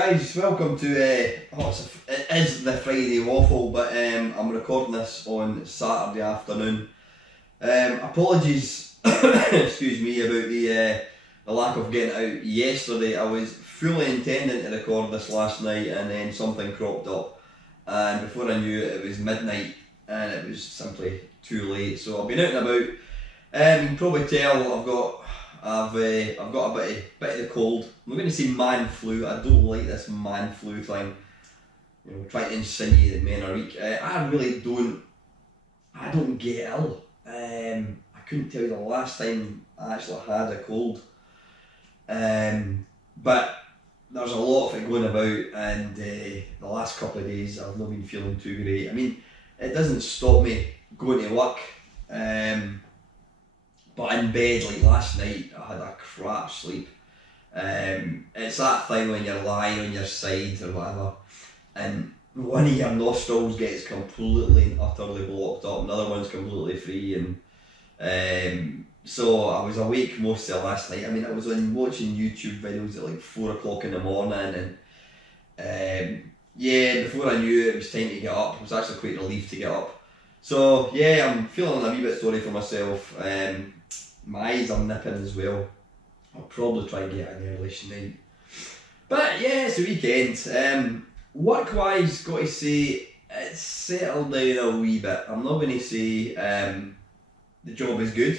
guys, welcome to it is the Friday Waffle, but I'm recording this on Saturday afternoon. Apologies, excuse me, about the lack of getting out yesterday. I was fully intending to record this last night and then something cropped up, and before I knew it, it was midnight and it was simply too late. So I've been out and about. You can probably tell I've got a bit of the cold. I'm not going to say man flu. I don't like this man flu thing. You know, trying to insinuate that men are weak. I really don't. I don't get ill. I couldn't tell you the last time I actually had a cold. But there's a lot of it going about, and the last couple of days I've not been feeling too great. I mean, it doesn't stop me going to work. But in bed, like last night, I had a crap sleep. It's that thing when you're lying on your side or whatever, and one of your nostrils gets completely and utterly blocked up, another one's completely free, and so I was awake most of last night. I mean, I was watching YouTube videos at like 4 o'clock in the morning, and yeah, before I knew it was time to get up. I was actually quite relieved to get up. So yeah, I'm feeling a wee bit sorry for myself. My eyes are nipping as well. I'll probably try and get an early tonight. But yeah, it's the weekend. Work-wise, got to say, it's settled down a wee bit. I'm not going to say the job is good,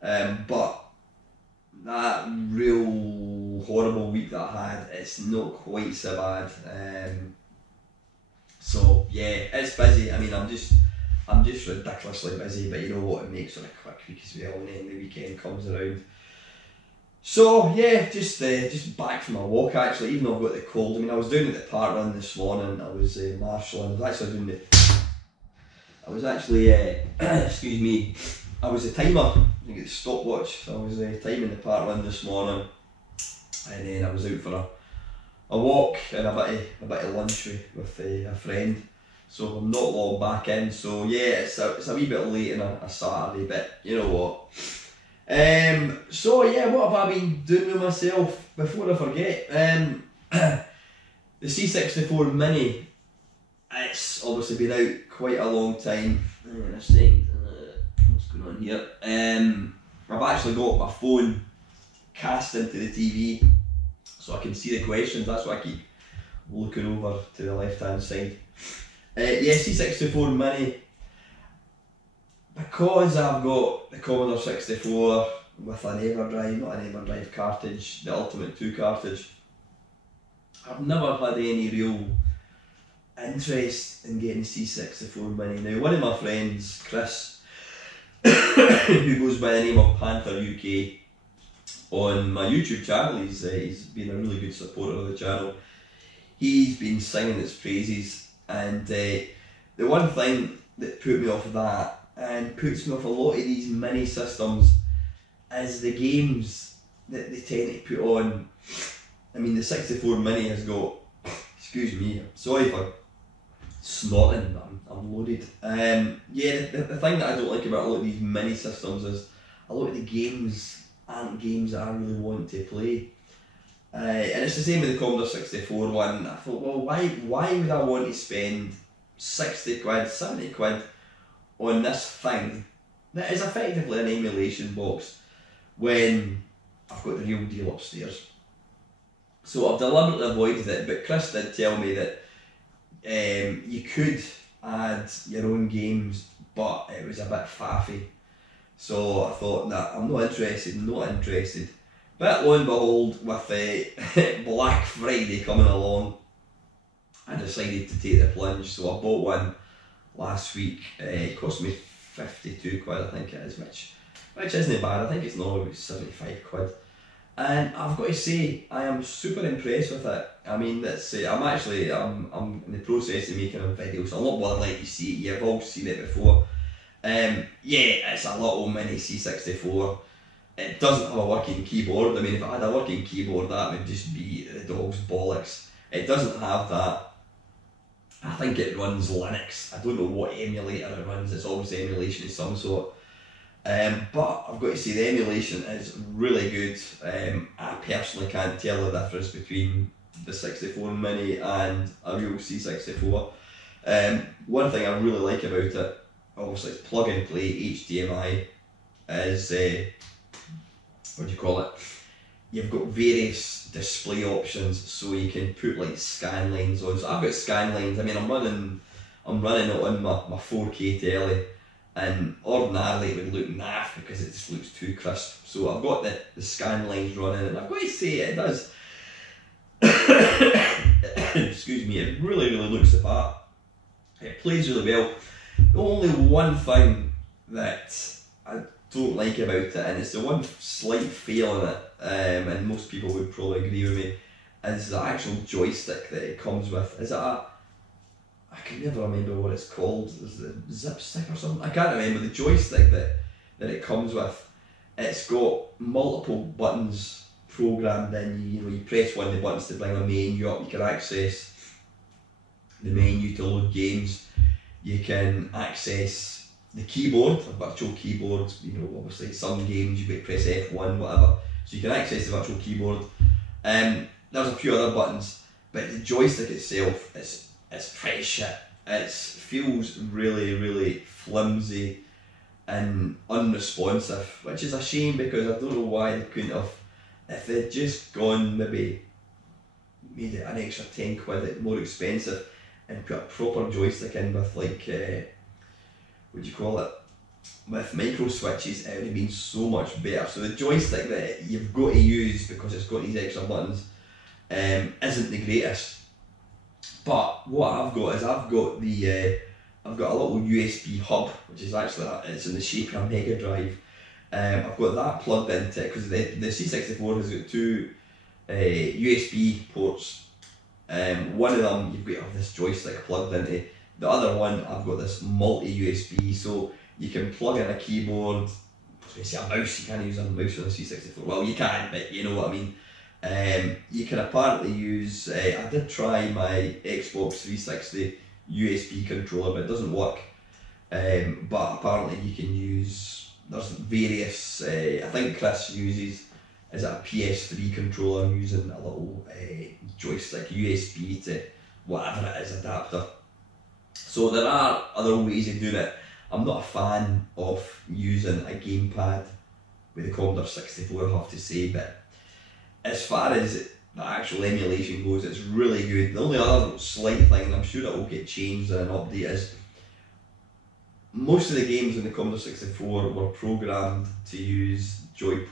but that real horrible week that I had, it's not quite so bad. So yeah, it's busy. I mean, I'm just ridiculously busy, but you know what, it makes for a quick week as well, and then the weekend comes around. So yeah, just back from my walk actually, even though I've got the cold. I mean, I was down at the park run this morning. I was marshalling. I was actually excuse me, I was a timer. I think it's a stopwatch. So I was timing the park run this morning, and then I was out for a walk and a bit of lunch with a friend. So I'm not long back in, so yeah, it's a wee bit late on a Saturday, but you know what. So yeah, what have I been doing with myself before I forget? The C64 Mini, it's obviously been out quite a long time. Hang on a second, what's going on here? I've actually got my phone cast into the TV so I can see the questions. That's why I keep looking over to the left hand side. Yeah, C64 Mini, because I've got the Commodore 64 with an Everdrive, not an Everdrive cartridge, the Ultimate 2 cartridge, I've never had any real interest in getting C64 Mini. Now, one of my friends, Chris, who goes by the name of Panther UK on my YouTube channel, he's been a really good supporter of the channel. He's been singing its praises. And the one thing that put me off of that, and puts me off a lot of these mini systems, is the games that they tend to put on. I mean, the 64 Mini has got, excuse me, sorry for snorting, but I'm loaded. Yeah, the thing that I don't like about a lot of these mini systems is a lot of the games aren't games that I really want to play. And it's the same with the Commodore 64 one. I thought, well, why would I want to spend 60 quid, 70 quid on this thing that is effectively an emulation box when I've got the real deal upstairs? So I've deliberately avoided it, but Chris did tell me that you could add your own games, but it was a bit faffy. So I thought, nah, I'm not interested. But lo and behold, with Black Friday coming along, I decided to take the plunge. So I bought one last week. It cost me 52 quid, I think it is, which isn't bad. I think it's normally about 75 quid. And I've got to say, I am super impressed with it. I mean, I'm in the process of making a video, so I'm not bothered like you see it. You've all seen it before. Yeah, it's a little mini C64. It doesn't have a working keyboard. I mean, if it had a working keyboard, that would just be the dog's bollocks. It doesn't have that. I think it runs Linux. I don't know what emulator it runs. It's obviously emulation of some sort. But I've got to say the emulation is really good. I personally can't tell the difference between the 64 Mini and a real C64. One thing I really like about it, obviously it's plug and play HDMI, is what do you call it? You've got various display options, so you can put like scan lines on. So I've got scan lines. I mean, I'm running it on my 4K telly, and ordinarily it would look naff because it just looks too crisp. So I've got the scan lines running, and I've got to say it does. Excuse me, it really looks the part. It plays really well. The only one thing that I don't like about it, and it's the one slight fail in it, and most people would probably agree with me, is the actual joystick that it comes with. Is it I can never remember what it's called. Is it a zip stick or something? I can't remember. The joystick that it comes with, it's got multiple buttons programmed in. You press one of the buttons to bring a menu up. You can access the menu to load games. You can access the keyboard, a virtual keyboard. Obviously some games you might press F1, whatever. So you can access the virtual keyboard. There's a few other buttons, but the joystick itself is pretty shit. It feels really flimsy and unresponsive, which is a shame because I don't know why they couldn't have. If they'd just gone maybe made it an extra 10 quid more expensive and put a proper joystick in with like what do you call it, with micro switches, it would have been so much better. So the joystick that you've got to use because it's got these extra buttons isn't the greatest. But what I've got is I've got a little USB hub, which is actually it's in the shape of a Mega Drive. I've got that plugged into it because the C64 has got two USB ports. One of them you've got to have this joystick plugged into. The other one I've got this multi-USB, so you can plug in a keyboard. I was going to say a mouse. You can't use a mouse on the C64. Well, you can, but you know what I mean. You can apparently use. I did try my Xbox 360 USB controller, but it doesn't work. But apparently you can use. There's various. I think Chris uses. Is it a PS3 controller using a little joystick USB to whatever it is adapter. So there are other ways of doing it. I'm not a fan of using a gamepad with the Commodore 64, I have to say, but as far as the actual emulation goes, it's really good. The only other slight thing, and I'm sure it will get changed in an update, is most of the games in the Commodore 64 were programmed to use joystick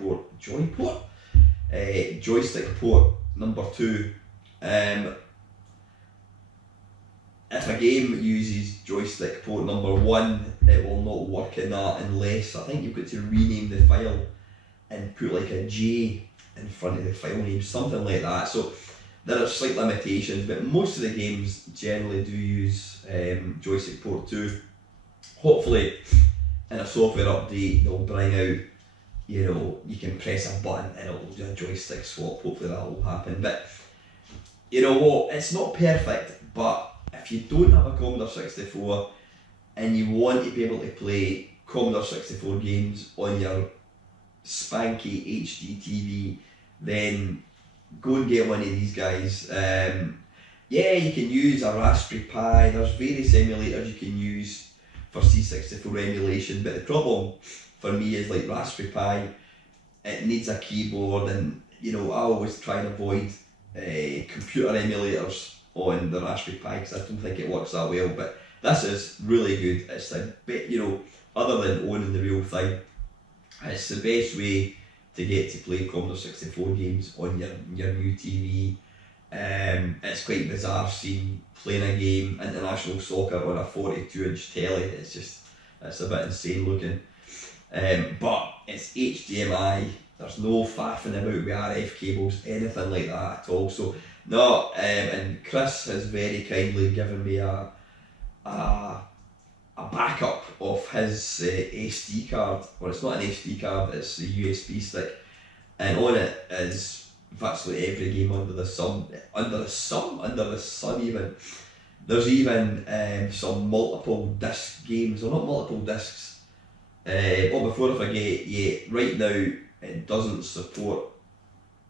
port number 2. If a game uses joystick port number 1, it will not work in that unless, I think you've got to rename the file and put like a J in front of the file name, something like that. So there are slight limitations, but most of the games generally do use joystick port 2. Hopefully in a software update they'll bring out, you can press a button and it'll do a joystick swap. Hopefully that will happen. But you know what, it's not perfect, but if you don't have a Commodore 64 and you want to be able to play Commodore 64 games on your spanky HD TV, then go and get one of these guys. Yeah, you can use a Raspberry Pi. There's various emulators you can use for C64 emulation, but the problem for me is like Raspberry Pi, it needs a keyboard, and I always try and avoid computer emulators on the Raspberry Pi because I don't think it works that well. But this is really good. It's a bit, other than owning the real thing, it's the best way to get to play Commodore 64 games on your new TV. It's quite bizarre seeing playing a game, international soccer, on a 42-inch telly. It's a bit insane looking. But it's HDMI. There's no faffing about with RF cables, anything like that at all. So no, and Chris has very kindly given me a backup of his SD card. Well, it's not an SD card, it's a USB stick, and on it is virtually every game under the sun even. There's even some multiple disc games, or not multiple discs. Before I forget, right now it doesn't support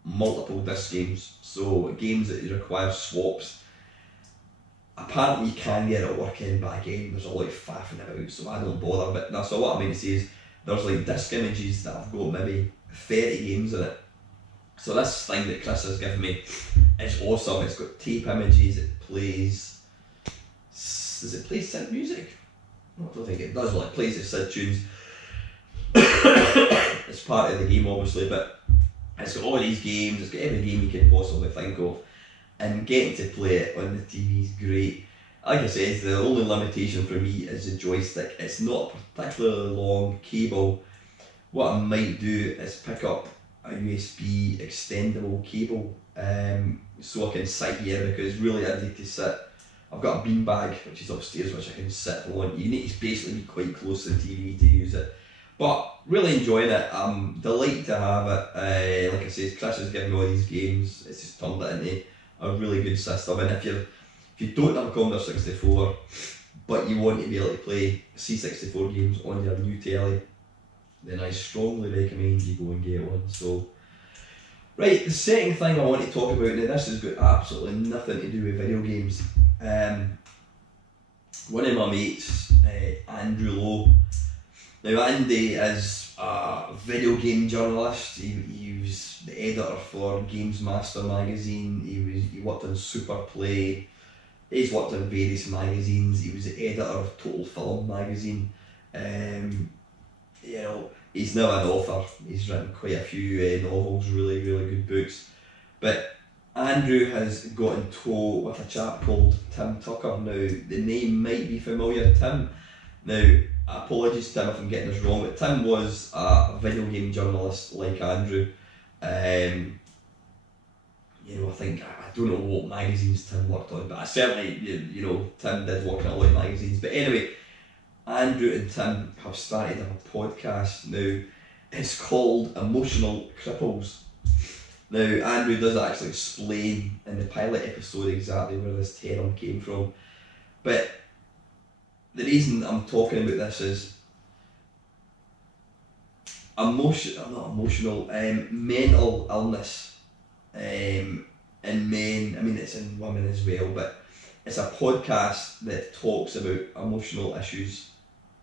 multiple disc games, so games that require swaps. Apparently you can get it working, but again there's a lot of faffing about, so I don't bother. But that's all what I mean to say is there's like disc images that I've got maybe 30 games in it. So this thing that Chris has given me is awesome. It's got tape images, it plays, does it play synth music? I don't think it does. Well, it plays the synth tunes. It's part of the game obviously, but it's got all these games, it's got every game you can possibly think of, and getting to play it on the TV is great. Like I said, the only limitation for me is the joystick. It's not a particularly long cable. What I might do is pick up a USB extendable cable so I can sit here, because really I need to sit. I've got a beanbag which is upstairs which I can sit on. You need to basically be quite close to the TV to use it. But really enjoying it. I'm delighted to have it. Like I said, Chris has given me all these games. It's just turned it into a really good system. And if you don't have a Commodore 64 but you want to be able to play C64 games on your new telly, then I strongly recommend you go and get one. So, right, the second thing I want to talk about, now this has got absolutely nothing to do with video games. One of my mates, Andrew Lowe. Now Andy is a video game journalist. He was the editor for Games Master magazine. He worked on Super Play. He's worked on various magazines. He was the editor of Total Film magazine. You know, he's now an author. He's written quite a few novels, really good books. But Andrew has got in tow with a chap called Tim Tucker. Now, the name might be familiar, Tim. Now, apologies Tim if I'm getting this wrong, but Tim was a video game journalist like Andrew. You know, I don't know what magazines Tim worked on, but I certainly, you know, Tim did work on a lot of magazines. But anyway, Andrew and Tim have started a podcast now. It's called Emotional Cripples. Now, Andrew does actually explain in the pilot episode exactly where this term came from. But the reason I'm talking about this is mental illness in men. I mean, it's in women as well, but it's a podcast that talks about emotional issues,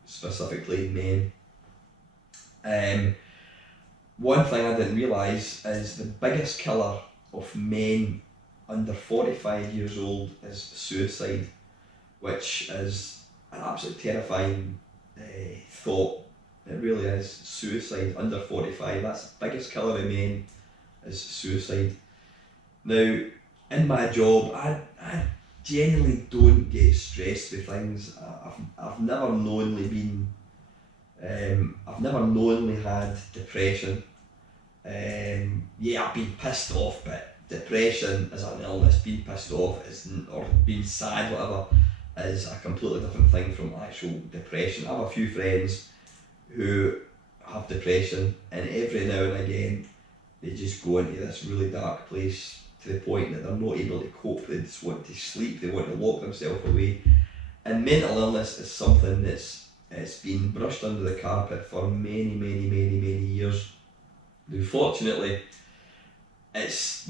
specifically men. One thing I didn't realise is the biggest killer of men under 45 years old is suicide, which is an absolutely terrifying thought. It really is. Suicide under 45, that's the biggest killer of men, is suicide. Now, in my job, I genuinely don't get stressed with things. I've never knowingly been, I've never knowingly had depression. Yeah, I've been pissed off, but depression is an illness. Being pissed off isn't, or being sad, whatever, is a completely different thing from actual depression. I have a few friends who have depression, and every now and again they just go into this really dark place to the point that they're not able to cope. They just want to sleep, they want to lock themselves away. And mental illness is something it's been brushed under the carpet for many years. Unfortunately, it's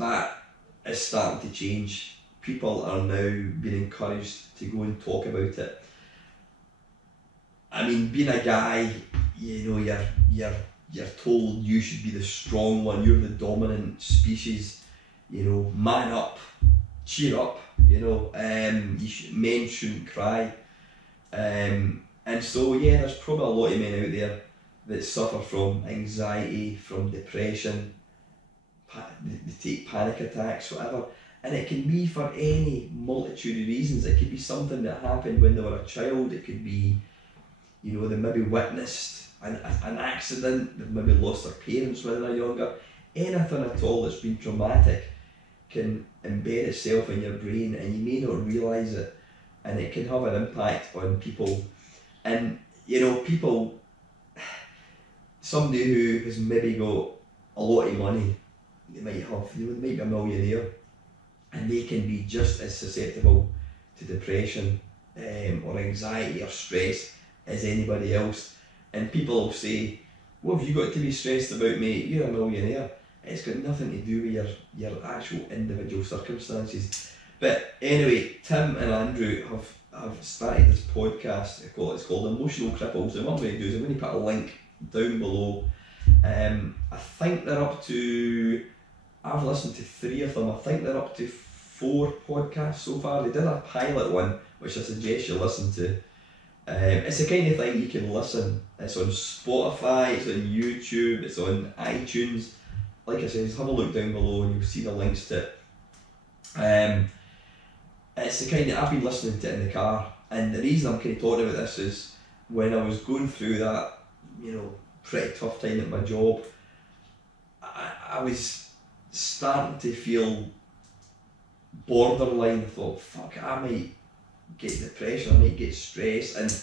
starting to change. People are now being encouraged to go and talk about it. I mean, being a guy, you know, you're told you should be the strong one, you're the dominant species, you know, man up, cheer up, you know, men shouldn't cry. And so, yeah, there's probably a lot of men out there that suffer from anxiety, from depression, they take panic attacks, whatever. And it can be for any multitude of reasons. It could be something that happened when they were a child. It could be, you know, they maybe witnessed an accident, they've maybe lost their parents when they're younger. Anything at all that's been traumatic can embed itself in your brain and you may not realise it, and it can have an impact on people. And, you know, people, somebody who has maybe got a lot of money, they might be a millionaire, and they can be just as susceptible to depression or anxiety or stress as anybody else. And people will say, what have you got to be stressed about, mate? You're a millionaire. it's got nothing to do with your actual individual circumstances. But anyway, Tim and Andrew have started this podcast. It's called Emotional Cripples, and what I'm going to do is I'm going to put a link down below. I think they're up to, I've listened to 3 of them, I think they're up to 4 podcasts so far. They did a pilot one, which I suggest you listen to. It's the kind of thing you can listen. It's on Spotify, it's on YouTube, it's on iTunes. Like I said, just have a look down below and you'll see the links to it. It's the kind of, I've been listening to it in the car, and the reason I'm kind of talking about this is when I was going through that, pretty tough time at my job, I was starting to feel borderline. I thought, fuck, I might get depression, I might get stress, and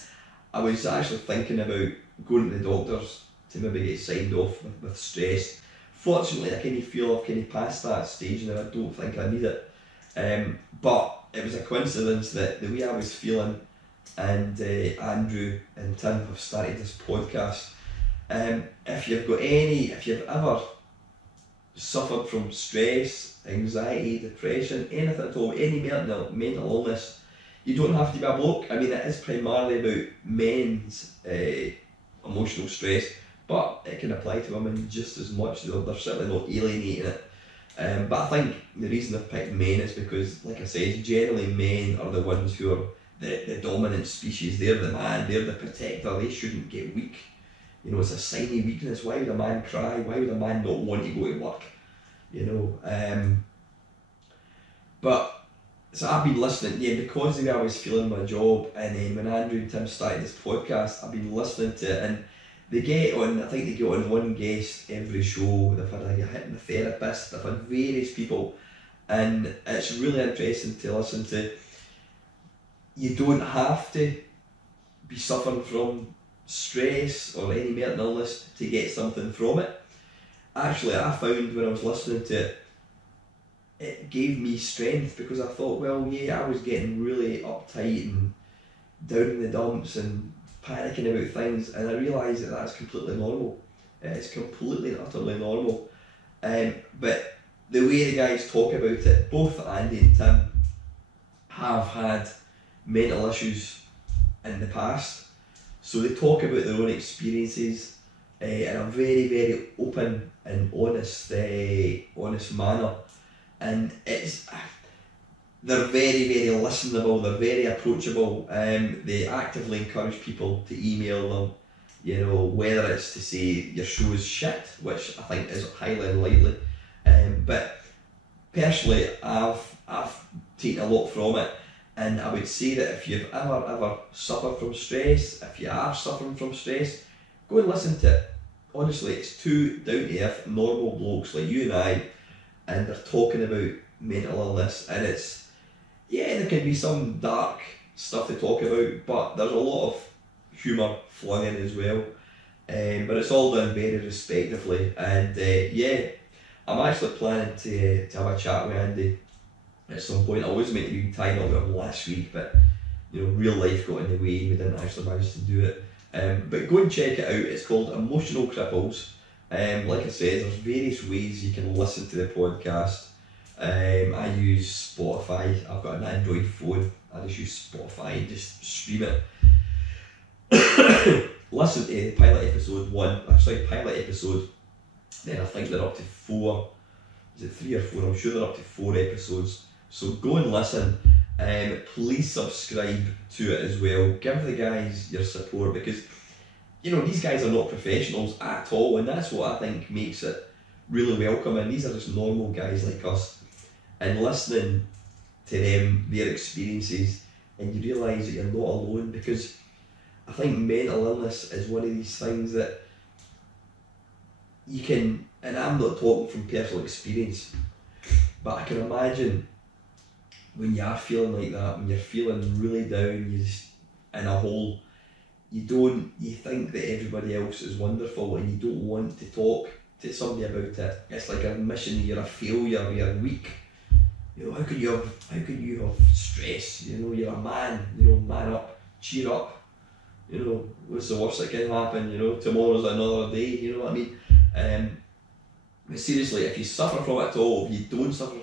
I was actually thinking about going to the doctors to maybe get signed off with stress. Fortunately, I kind of feel I've kind of passed that stage and I don't think I need it. But it was a coincidence that the way I was feeling, and Andrew and Tim have started this podcast. If you've ever suffered from stress, anxiety, depression, anything at all, any mental illness, you don't have to be a bloke. I mean, it is primarily about men's emotional stress, but it can apply to women just as much. They're certainly not alienating it. But I think the reason I've picked men is because, like I said, generally men are the ones who are the dominant species. They're the man, they're the protector, they shouldn't get weak. It's a sign of weakness. Why would a man cry? Why would a man not want to go to work? But so I've been listening, because of the way I was feeling my job, and then when Andrew and Tim started this podcast, I've been listening to it, and I think they get on one guest every show. They've had a hypnotherapist, they've had various people, and it's really interesting to listen to. You don't have to be suffering from stress or any mental illness to get something from it. Actually, I found when I was listening to it, it gave me strength, because I thought, well, yeah, I was getting really uptight and down in the dumps and panicking about things, and I realised that that's completely normal. It's completely and utterly normal. But the way the guys talk about it, both Andy and Tim have had mental issues in the past, so they talk about their own experiences in a very, very open and honest manner, and they're very, very listenable, they're very approachable. They actively encourage people to email them, whether it's to say your show is shit, which I think is highly unlikely. But personally, I've taken a lot from it, and I would say that if you've ever suffered from stress, if you are suffering from stress, go and listen to it. Honestly, it's 2 down-to-earth, normal blokes like you and I, and they're talking about mental illness, and there can be some dark stuff to talk about, but there's a lot of humour flung in as well. But it's all done very respectively, and I'm actually planning to have a chat with Andy at some point. I was meant to be tying up with him last week, but real life got in the way and we didn't actually manage to do it. But go and check it out. It's called Emotional Cripples. Like I said, there's various ways you can listen to the podcast. I use Spotify. I've got an Android phone. I just use Spotify and just stream it. Listen to the pilot episode 1. Pilot episode. Then I think they're up to 4. Is it 3 or 4? I'm sure they're up to 4 episodes. So go and listen. Please subscribe to it as well. Give the guys your support, because these guys are not professionals at all, and that's what I think makes it really welcoming. These are just normal guys like us, and listening to them, their experiences, and you realise that you're not alone, because I think mental illness is one of these things that you can, and I'm not talking from personal experience, but I can imagine when you are feeling like that, when you're feeling really down, you're just in a hole, you think that everybody else is wonderful, and you don't want to talk to somebody about it. It's like a mission, you're a failure, you're weak. How could you have stress? You're a man, man up, cheer up. What's the worst that can happen? Tomorrow's another day, you know what I mean? But seriously, if you suffer from it at all, if you don't suffer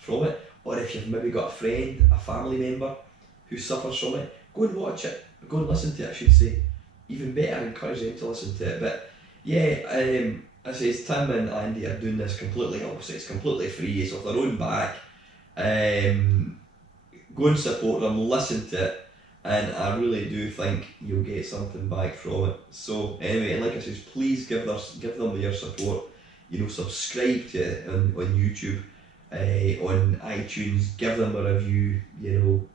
from it, or if you've maybe got a friend, a family member who suffers from it, go and watch it, go and listen to it, I should say. Even better, encourage them to listen to it. But yeah, I say Tim and Andy are doing this completely, obviously it's completely free, it's off their own back. Go and support them, listen to it, and I really do think you'll get something back from it. So anyway, and like I said, please give them your support. You know, subscribe to it on YouTube, on iTunes, give them a review, you know,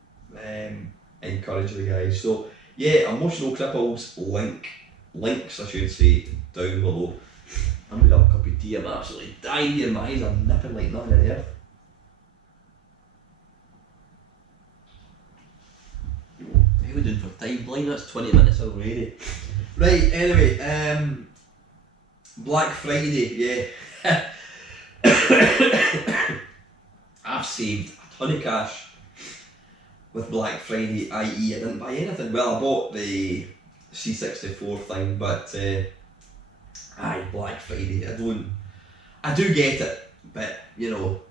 encourage the guys. So yeah, Emotional Cripples links I should say, down below. I'm gonna have a cup of tea, I'm absolutely dying here, my eyes are nipping like nothing in there. How are we doing for time? Blind, that's 20 minutes already. Right, anyway, Black Friday, yeah. I've saved a ton of cash with Black Friday, i.e. I didn't buy anything. Well, I bought the C64 thing, but Black Friday, I do get it, but you know,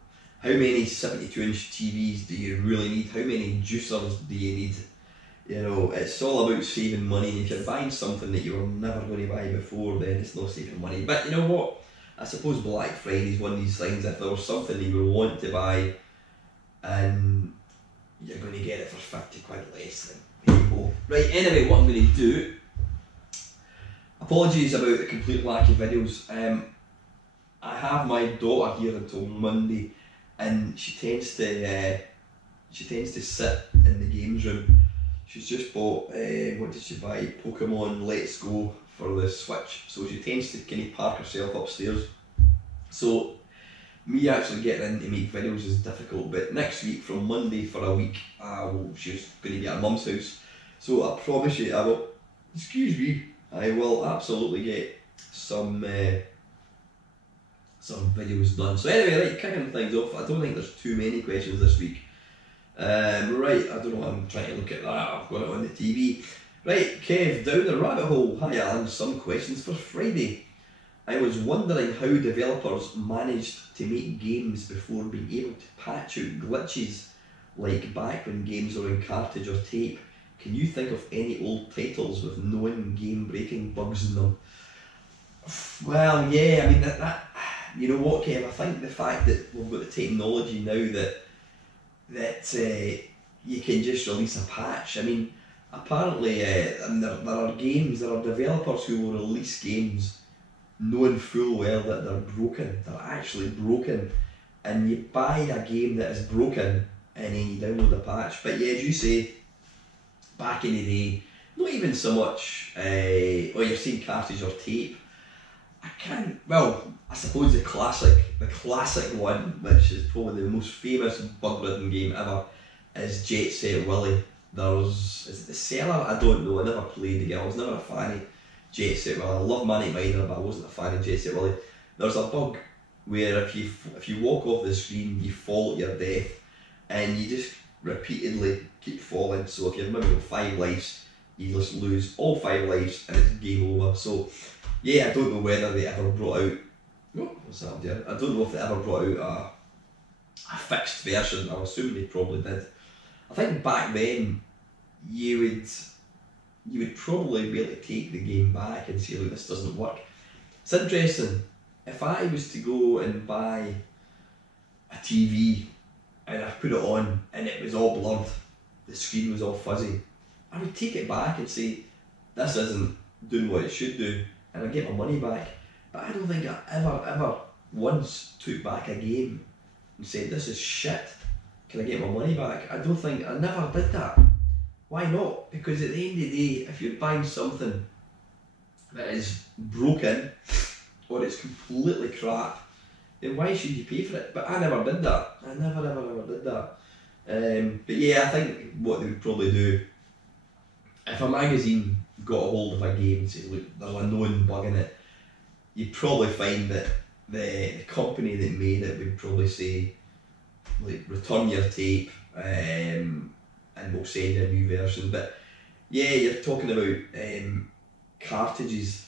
how many 72-inch TVs do you really need? How many juicers do you need? You know, it's all about saving money, and if you're buying something that you were never going to buy before, then it's not saving money. But you know what? I suppose Black Friday is one of these things, if there was something that you would want to buy, and you're going to get it for 50 quid less, then there you go. Right, anyway, what I'm going to do, apologies about the complete lack of videos. I have my daughter here until Monday, and she tends to sit in the games room. She's just bought, what did she buy? Pokemon Let's Go for the Switch. So she tends to kind of park herself upstairs. So me actually getting in to make videos is difficult, but next week from Monday for a week, she's going to be at mum's house. So I promise you, I will absolutely get some videos done. So anyway, right, kicking things off, I don't think there's too many questions this week. Right, I don't know, I'm trying to look at that, I've got it on the TV. Right, Kev, down the rabbit hole. Hi Alan, some questions for Friday. I was wondering how developers managed to make games before being able to patch out glitches, like back when games were in cartridge or tape. Can you think of any old titles with known game-breaking bugs in them? Well, yeah, I mean, that you know what, Kev, I think the fact that we've got the technology now that you can just release a patch. I mean, apparently and there are developers who will release games knowing full well that they're actually broken, and you buy a game that is broken and then you download a patch. But yeah, as you say, back in the day, not even so much, you're seeing cartridge or tape. I suppose the classic one, which is probably the most famous bug-ridden game ever, is Jet Set Willy. Is it the Cellar? I don't know, I never played the game, I was never a fan of Jet Set Willy. I love Manic Miner, but I wasn't a fan of Jet Set Willy. There's a bug where if you walk off the screen, you fall at your death, and you just repeatedly keep falling. So if you've maybe got 5 lives, you just lose all 5 lives and it's game over. So yeah, I don't know whether they ever brought out, what's that there? I don't know if they ever brought out a fixed version. I'm assuming they probably did. I think back then you would probably be able to take the game back and say, look, this doesn't work. It's interesting, if I was to go and buy a TV and I put it on and it was all blurred, the screen was all fuzzy, I would take it back and say, this isn't doing what it should do, and I'd get my money back. But I don't think I ever once took back a game and said, this is shit, can I get my money back? I never did that. Why not? Because at the end of the day, if you're buying something that is broken or it's completely crap, then why should you pay for it? But I never did that. I never ever did that. But yeah, I think what they would probably do, if a magazine got a hold of a game and said, look, there's a known bug in it, you'd probably find that the company that made it would probably say, like, return your tape and we'll send you a new version. But yeah, you're talking about cartridges.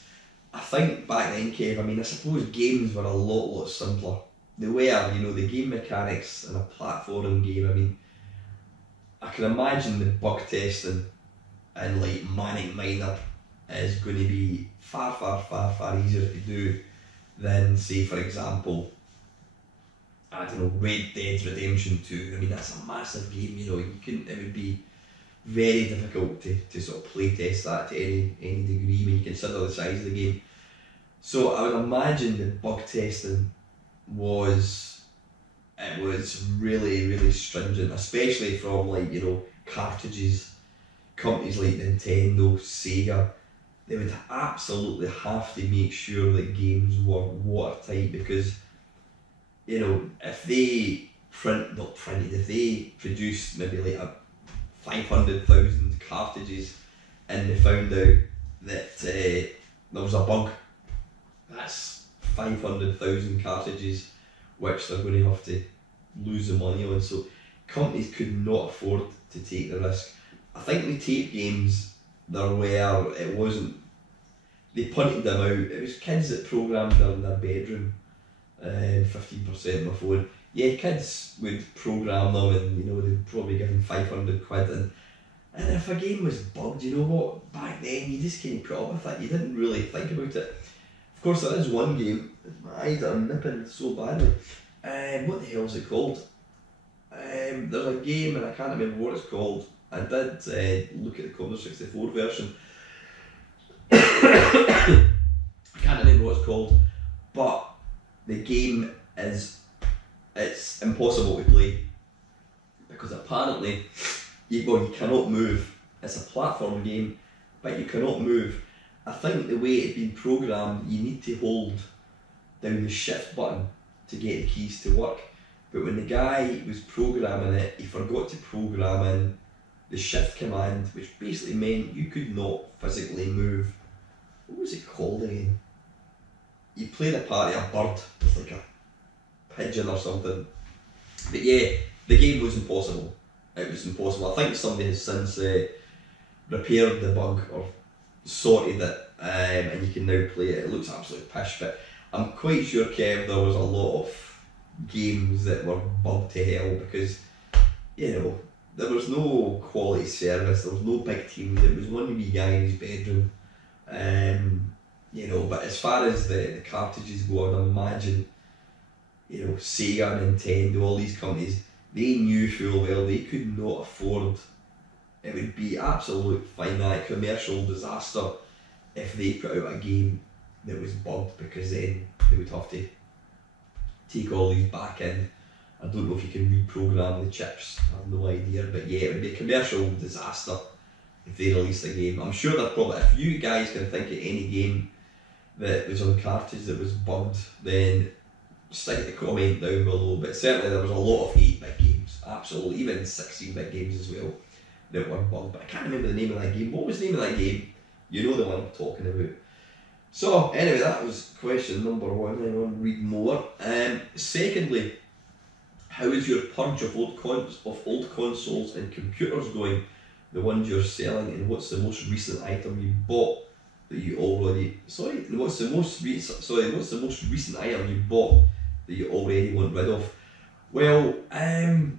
I think back then, Kev, I mean, I suppose games were a lot simpler. They were, you know, the game mechanics in a platforming game, I mean, I can imagine the bug testing in like Manic Miner is going to be far easier to do than, say, for example, I don't know, Red Dead Redemption 2. I mean, that's a massive game, you know, it would be very difficult to sort of play test that to any degree when you consider the size of the game. So I would imagine the bug testing was really stringent, especially from, like, you know, cartridges, companies like Nintendo, Sega. They would absolutely have to make sure that games were watertight, because, you know, if they if they produced maybe like 500,000 cartridges and they found out that there was a bug, that's 500,000 cartridges which they're going to have to lose the money on. So companies could not afford to take the risk. I think with tape games, it wasn't, they punted them out. It was kids that programmed them in their bedroom, 15% of my phone. Yeah, kids would program them, and, you know, they'd probably give them 500 quid, and if a game was bugged, you know what, back then you just can't put up with it. You didn't really think about it. Of course, there is one game, my eyes are nipping so badly. What the hell is it called? There's a game and I can't remember what it's called. I did look at the Commodore 64 version. I can't remember what it's called, but the game it's impossible to play, because apparently you cannot move. It's a platform game, but you cannot move. I think the way it's been programmed, you need to hold down the shift button to get the keys to work. But when the guy was programming it, he forgot to program in the shift command, which basically meant you could not physically move. What was it called again? You play the part of a bird with like a pigeon or something. But yeah, the game was impossible. It was impossible. I think somebody has since repaired the bug or sorted it, and you can now play it. It looks absolutely pish, but I'm quite sure, Kev, there was a lot of games that were bugged to hell because, you know, there was no quality service, there was no big teams, it was one wee guy in his bedroom. You know, but as far as the cartridges go, I'd imagine, you know, Sega, Nintendo, all these companies, they knew full well they could not afford, it would be absolute finite commercial disaster if they put out a game that was bugged, because then they would have to take all these back in. I don't know if you can reprogram the chips, I have no idea, but yeah, it would be a commercial disaster if they released a game. I'm sure that probably, if you guys can think of any game that was on cartridge that was bugged, then stick the comment down below. But certainly there was a lot of 8-bit games, absolutely, even 16-bit games as well, that were bugged. But I can't remember the name of that game. What was the name of that game? You know the one I'm talking about. So anyway, that was question number 1. I want to read more. Secondly, how is your purge of old consoles and computers going? The ones you're selling, and what's the most recent item you bought that you already? What's the most recent item you bought that you already want rid of? Well, I've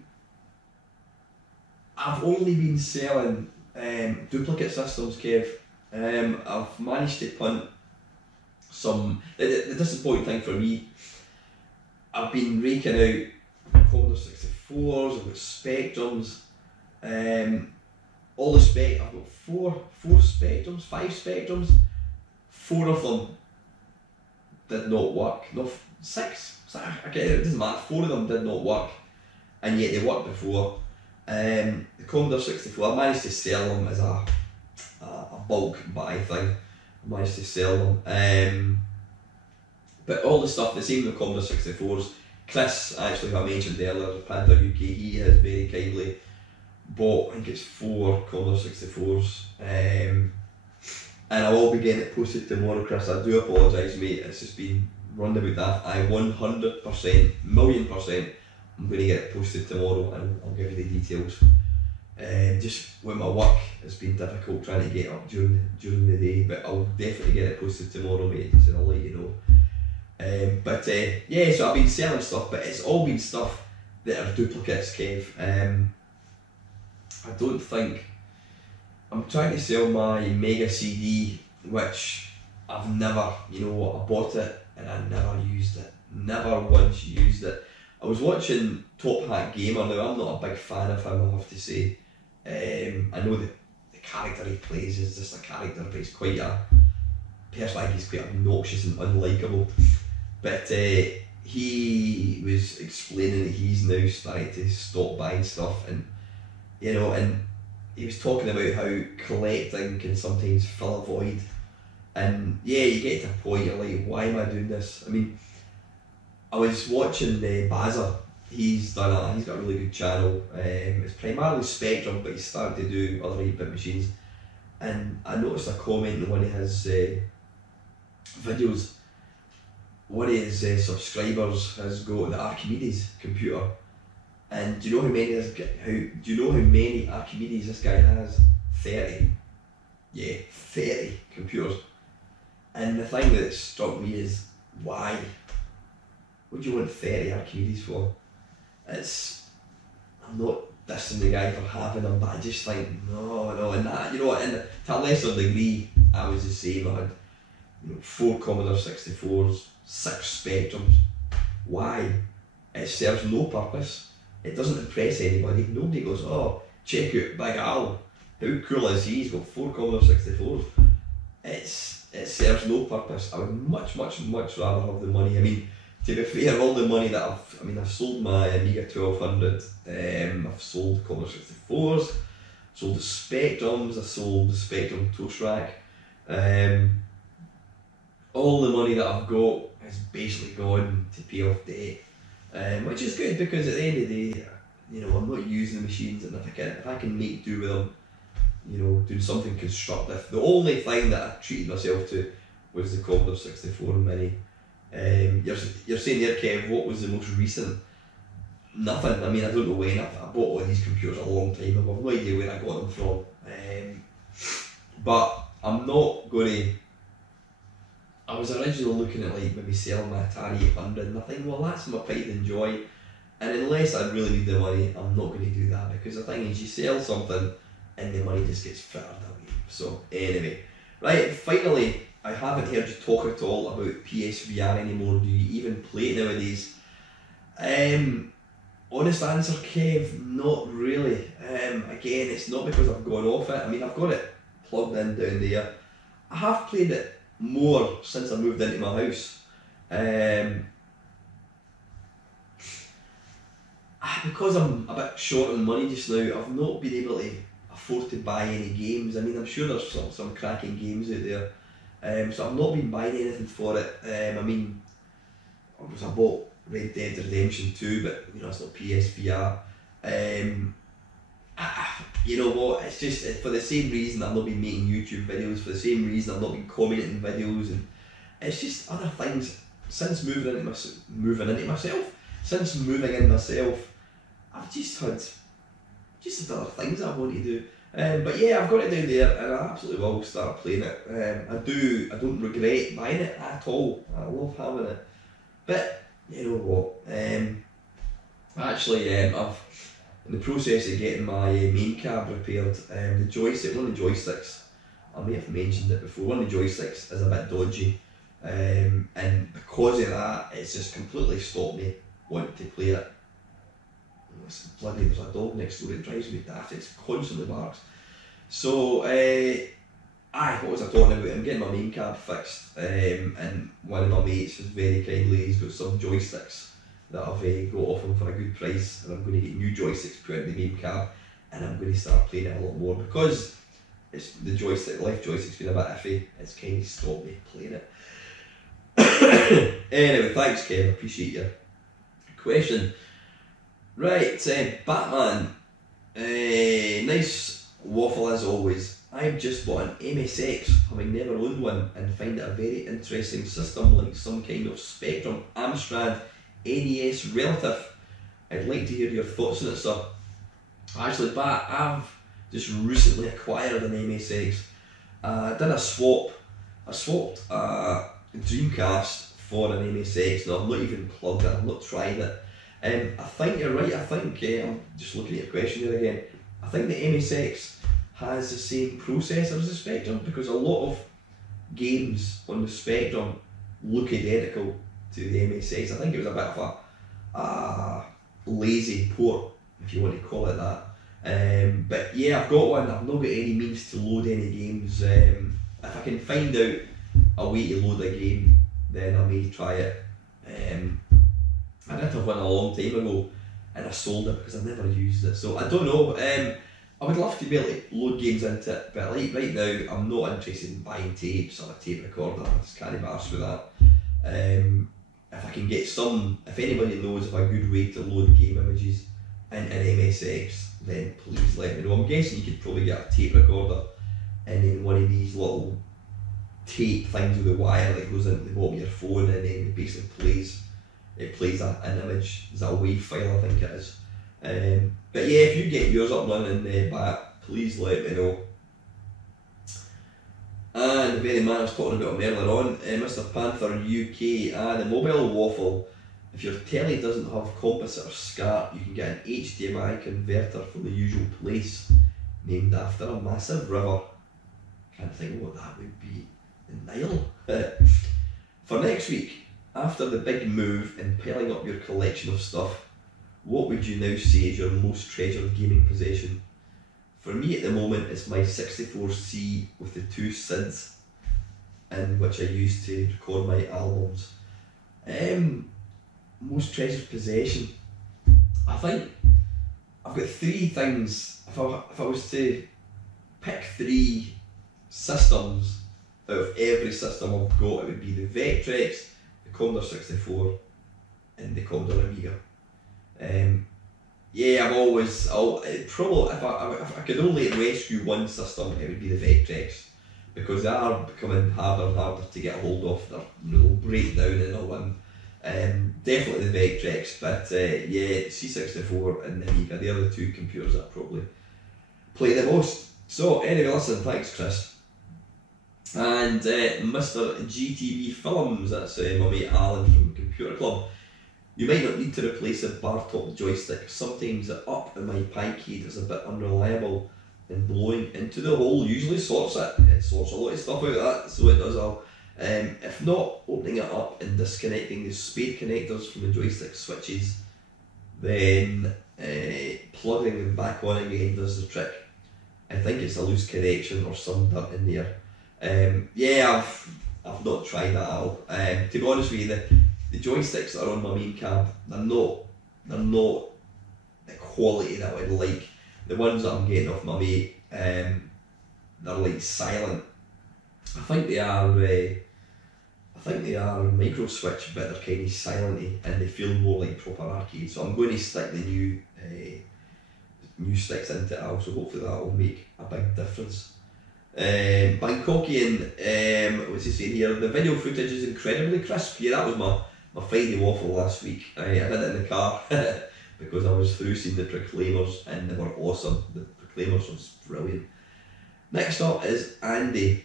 only been selling duplicate systems, Kev. I've managed to punt some. The disappointing thing for me, I've been raking out Commodore 64s, I've got Spectrums, all the I've got four Spectrums, 5 Spectrums, 4 of them did not work. No, 6, okay, it doesn't matter, 4 of them did not work, and yet they worked before. The Commodore 64, I managed to sell them as a bulk buy thing. I managed to sell them. But all the stuff, the same with Commodore 64s. Chris, actually, who I mentioned earlier, Panther UK, he has very kindly bought, I think it's 4 Commodore 64s. And I will be getting it posted tomorrow, Chris. I do apologise, mate. It's just been run about that. I 100%, million %, I'm going to get it posted tomorrow, and I'll give you the details. Just with my work, it's been difficult trying to get up during the day, but I'll definitely get it posted tomorrow, mate, so I'll let you know. Yeah, so I've been selling stuff, but it's all been stuff that are duplicates, Kev. I don't think... I'm trying to sell my Mega CD, which I've never, you know what, I bought it and I never used it. Never once used it. I was watching Top Hat Gamer. Now, I'm not a big fan of him, I have to say. I know the character he plays is just a character, but he's quite a... personally, he's quite obnoxious and unlikable. But he was explaining that he's now starting to stop buying stuff, and you know, and he was talking about how collecting can sometimes fill a void. And yeah, you get to a point you're like, why am I doing this? I mean, I was watching Bazza. He's got a really good channel. It's primarily Spectrum, but he's starting to do other 8-bit machines. And I noticed a comment in one of his videos. One of his subscribers has got the Archimedes computer, and do you know how many Archimedes this guy has? 30. Yeah, 30 computers. And the thing that struck me is, why? What do you want 30 Archimedes for? I'm not dissing the guy for having them, but I just think, no, and that, you know what, and to a lesser degree, I was the same. I had 4 Commodore 64s, 6 Spectrums. Why? It serves no purpose. It doesn't impress anybody. Nobody goes, oh, check out Big Al. How cool is he? He's got 4 Commodore 64s. It serves no purpose. I would much rather have the money. I mean, to be fair, all the money that I've sold my Amiga 1200, I've sold Commodore 64s, sold the Spectrums, I sold the Spectrum Toast Rack. All the money that I've got has basically gone to pay off debt, which is good, because at the end of the day, you know, I'm not using the machines, and if I can make do with them, you know, doing something constructive. The only thing that I treated myself to was the Commodore 64 Mini. You're saying there, Kev, what was the most recent? Nothing. I mean, I don't know when. I bought all these computers a long time ago. I've no idea where I got them from. But I'm not going to... I was originally looking at like maybe selling my Atari 800, and I think, well, that's my pride and joy. And unless I really need the money, I'm not going to do that, because the thing is, you sell something and the money just gets frittered away. So anyway, right, finally, I haven't heard you talk at all about PSVR anymore. Do you even play it nowadays? Honest answer, Kev, not really. Again, it's not because I've gone off it. I mean, I've got it plugged in down there. I have played it more since I moved into my house. Because I'm a bit short on money just now, I've not been able to afford to buy any games. I mean, I'm sure there's some cracking games out there. So I've not been buying anything for it. I mean, I bought Red Dead Redemption 2, but you know, it's not PSVR. You know what, it's just for the same reason I've not been making YouTube videos, for the same reason I've not been commenting videos, and it's just other things. Since moving in myself, I've just had other things I want to do. But yeah, I've got it down there, and I absolutely will start playing it. I don't regret buying it at all. I love having it. But you know what? Actually, I've in the process of getting my main cab repaired. The joystick, one of the joysticks, I may have mentioned it before. One of the joysticks is a bit dodgy, and because of that, it's just completely stopped me wanting to play it. There's a dog next door that drives me daft. It's constantly barks. So, what was I talking about? I'm getting my main cab fixed, and one of my mates has very kindly, he's got some joysticks that I've got off him for a good price, and I'm going to get new joysticks put in the main cab, and I'm going to start playing it a lot more, because it's the left joystick's been a bit iffy. It's kind of stopped me playing it. Anyway, thanks, Kev. I appreciate your question. Right, Batman. Nice waffle as always. I've just bought an MSX, having never owned one, and find it a very interesting system, like some kind of Spectrum Amstrad NES relative. I'd like to hear your thoughts on it, sir. Actually, but I've just recently acquired an MSX. I did a swap. I swapped a Dreamcast for an MSX. Now I've not even plugged it. I've not tried it. I think you're right. I think I'm just looking at your question here again. I think the MSX has the same processor as the Spectrum, because a lot of games on the Spectrum look identical to the MSX. I think it was a bit of a lazy port, if you want to call it that. But yeah, I've got one. I've not got any means to load any games. If I can find out a way to load a game, then I may try it. I did have one a long time ago and I sold it because I never used it, so I don't know. I would love to be able to load games into it, but like right now I'm not interested in buying tapes or a tape recorder. I just can't be arsed with that. If I can get if anybody knows of a good way to load game images into an MSX, then please let me know. I'm guessing you could probably get a tape recorder and then one of these little tape things with a wire that goes into the bottom of your phone, and then it basically plays an image. Is that a WAV file? I think it is. But yeah, if you get yours up and running back, please let me know. And the very man I was talking about him earlier on, Mr. Panther UK, the mobile waffle. If your telly doesn't have composite or SCART, you can get an HDMI converter from the usual place, named after a massive river. Can't think of what that would be. The Nile. For next week, after the big move and piling up your collection of stuff, what would you now say is your most treasured gaming possession? For me at the moment, it's my 64C with the 2 SIDs, in which I use to record my albums. Most treasured possession. I think I've got 3 things. If I was to pick 3 systems out of every system I've got, it would be the Vectrex, the Commodore 64, and the Commodore Amiga. Yeah, probably if I could only rescue one system, it would be the Vectrex, because they are becoming harder and harder to get a hold of. They'll break down in a one. Definitely the Vectrex, but yeah, C64 and the Amiga, they are the 2 computers that I probably play the most. So anyway, listen, thanks Chris. And Mr. GTV Films, that's my mate Alan from Computer Club. You might not need to replace a bar top joystick. Sometimes the up in my Piecade is a bit unreliable, and blowing into the hole usually sorts it. It sorts a lot of stuff out of that, so it does all. If not, opening it up and disconnecting the spade connectors from the joystick switches, then plugging them back on again does the trick. I think it's a loose connection or some dirt in there. Yeah, I've not tried that at all. To be honest with you, the joysticks that are on my main cab, they're not the quality that I would like. The ones that I'm getting off my mate, they're like silent. I think they are micro switch, but they're kind of silenty and they feel more like proper arcade. So I'm going to stick the new sticks into it also. Hopefully that will make a big difference. Bangkokian, what's he saying here? The video footage is incredibly crisp. Yeah, that was my Friday waffle last week. I did it in the car because I was through seeing the Proclaimers and they were awesome. The Proclaimers was brilliant. Next up is Andy,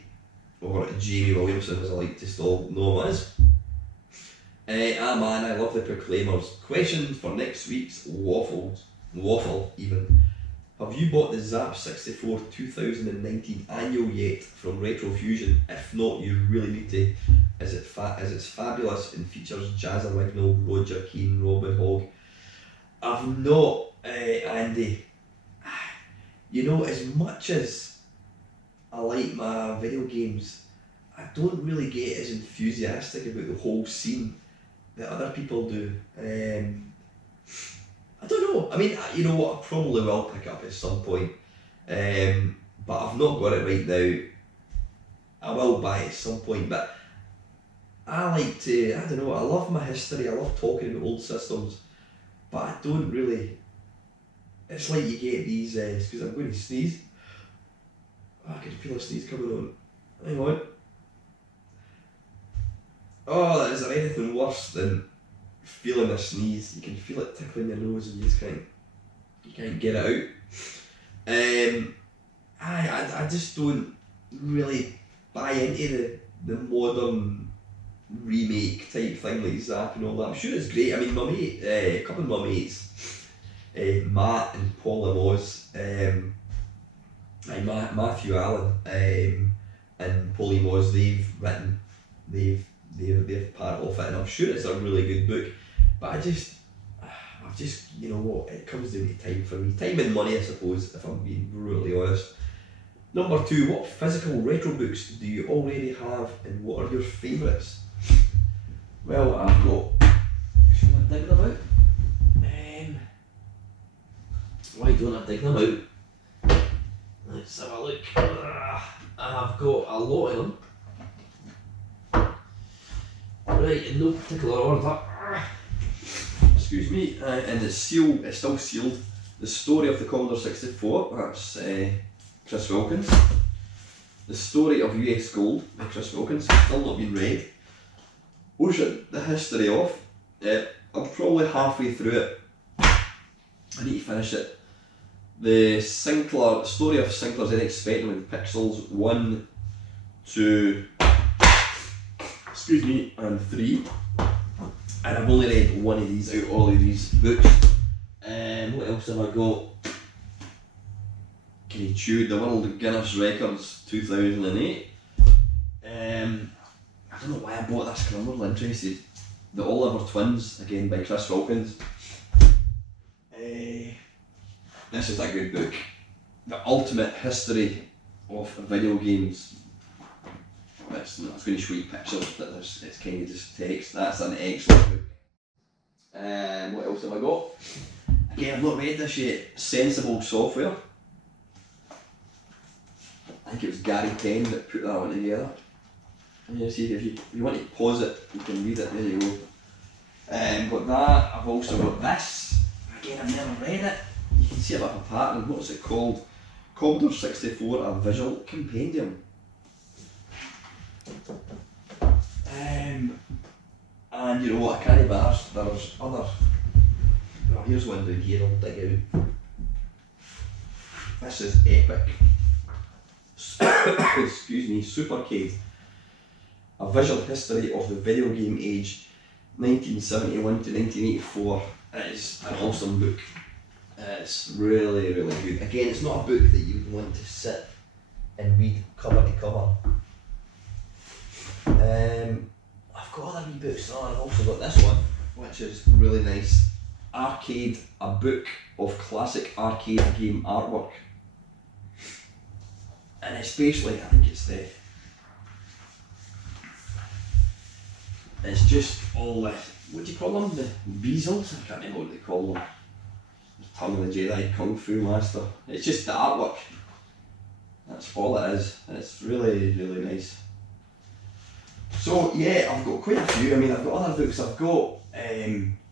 or Jamie Williamson as I like to still know him as. Man, I love the Proclaimers. Question for next week's waffle even. Have you bought the Zap 64 2019 annual yet from Retrofusion? If not, you really need to, as it's fabulous and features Jazza Wignall, Roger Keane, Robin Hogg. I've not, Andy. You know, as much as I like my video games, I don't really get as enthusiastic about the whole scene that other people do. I don't know. I mean, you know what? I probably will pick up at some point, but I've not got it right now. I will buy it at some point, but I like to, I don't know, I love my history, I love talking about old systems, but I don't really, it's like you get these, because I'm going to sneeze. Oh, I can feel a sneeze coming on. Hang on. Oh, is there anything worse than feeling a sneeze? You can feel it tickling your nose and you can't get it out. I just don't really buy into the modern remake type thing like Zap and all that. I'm sure it's great. I mean, my mate, a couple of my mates, Matt and Paul Moz, Matthew Allen and Paulie Moz, they've part of it, and I'm sure it's a really good book. But I've just, you know what, it comes down to time for me. Time and money, I suppose, if I'm being brutally honest. Number 2, what physical retro books do you already have, and what are your favourites? Well, I've got. Shall I dig them out? Why don't I dig them out? Let's have a look. I've got a lot of them. Right, in no particular order. Excuse me. And it's sealed. It's still sealed. The Story of the Commodore 64. That's Chris Wilkins. The Story of US Gold by Chris Wilkins. Still not been read. Ocean, The History of. I'm probably halfway through it. I need to finish it. The Story of Sinclair's Unexpected with Pixels 1, 2, excuse me, and 3. And I've only read one of these out of all of these books. What else have I got? Can you chew the World Guinness Records 2008? I don't know why I bought this because I'm a little interested. The Oliver Twins, again by Chris Wilkins. This is a good book. The Ultimate History of Video Games. It's going to show you pictures, but it's kind of just text. That's an excellent book. What else have I got? Again, I've not read this yet. Sensible Software. I think it was Gary Penn that put that one together. And you see, if you want to pause it, you can read it. There you go. Got that. I've also got this. Again, I've never read it. You can see a bit of a pattern. What's it called? Commodore 64, a visual compendium. And you know what, I can't be arsed. There's other. Oh, here's one down here, I'll dig out. This is epic. Excuse me, Supercade. A visual history of the video game age, 1971 to 1984. It is an awesome book. It's really, really good. Again, it's not a book that you would want to sit and read cover to cover. I've got other wee books. Oh, I've also got this one, which is really nice. Arcade, a book of classic arcade game artwork. And it's basically, I think it's just all the, what do you call them? The Beezles? I can't remember what they call them. The Tongue of the Jedi, Kung Fu Master. It's just the artwork. That's all it is. And it's really, really nice. So yeah, I've got quite a few. I mean, I've got other books. I've got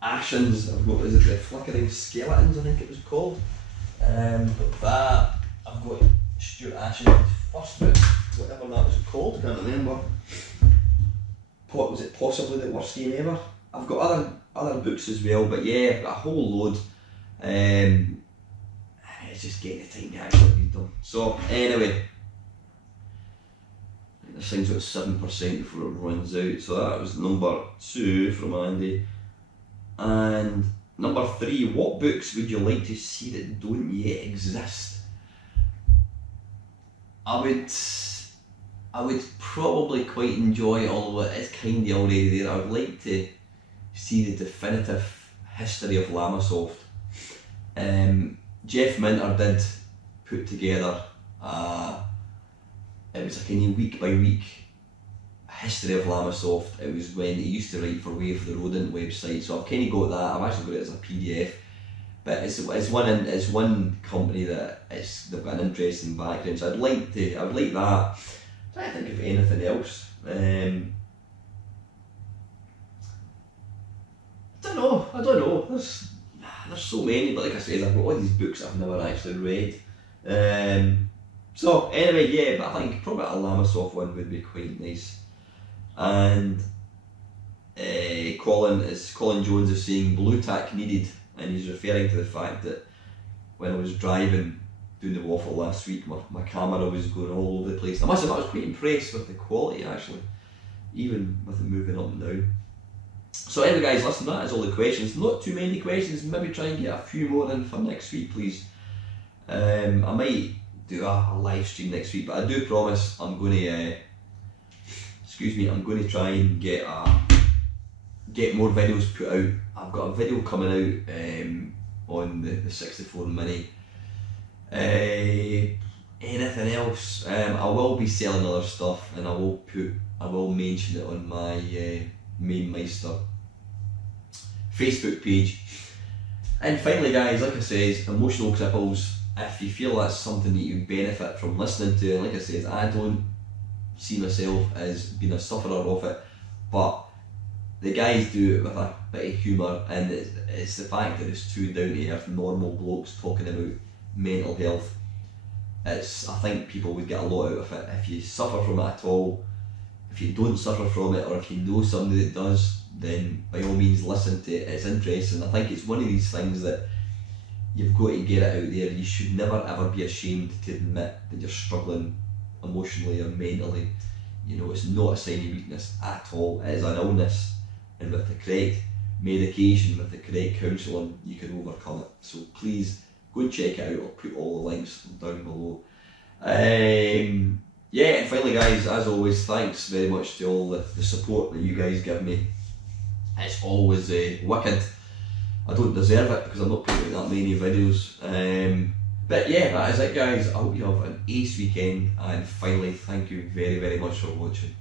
Ashen's. I've got, is it the Flickering Skeletons, I think it was called. Got that. I've got Stuart Ashen's first book, whatever that was called, can't remember. Was it possibly the worst game ever? I've got other books as well, but yeah, I've got a whole load. It's just getting the time to actually read them. So anyway, this thing's got 7% before it runs out, so that was number 2 from Andy. And number 3, what books would you like to see that don't yet exist? I would probably quite enjoy, although it is kind of already there, I would like to see the definitive history of Lamasoft. Jeff Minter did put together it was a kind of week by week history of Lamasoft. It was when he used to write for Wave, the rodent website, so I've kind of got that. I've actually got it as a PDF, but it's one company that they've got an interesting background, so I would like that. I'm trying to think of anything else. I don't know. There's so many, but like I said, I've got all these books I've never actually read. So anyway, yeah, but I think probably a Lamasoft one would be quite nice. And Colin Jones is saying blue tack needed, and he's referring to the fact that when I was driving doing the Waffle last week, my camera was going all over the place. I must admit, I was quite impressed with the quality actually, even with it moving up and down. So anyway guys, listen, that is all the questions. Not too many questions, maybe try and get a few more in for next week please. I might do a live stream next week, but I do promise I'm going to, I'm going to try and get more videos put out. I've got a video coming out on the 64 Mini. Anything else? I will be selling other stuff, and I will mention it on my main Meister Facebook page. And finally guys, like I said, emotional cripples, if you feel that's something that you benefit from listening to, and like I said, I don't see myself as being a sufferer of it, but the guys do it with a bit of humour, and it's the fact that it's two down to earth normal blokes talking about mental health. I think people would get a lot out of it. If you suffer from it at all, if you don't suffer from it, or if you know somebody that does, then by all means listen to it. It's interesting. I think it's one of these things that you've got to get it out there. You should never ever be ashamed to admit that you're struggling emotionally or mentally. You know, it's not a sign of weakness at all. It is an illness, and with the correct medication, with the correct counselling, you can overcome it. So please go and check it out. I'll put all the links down below. Yeah, and finally guys, as always, thanks very much to all the support that you guys give me. It's always wicked. I don't deserve it because I'm not putting out that many videos. But yeah, that is it guys. I hope you have an ace weekend, and finally, thank you very, very much for watching.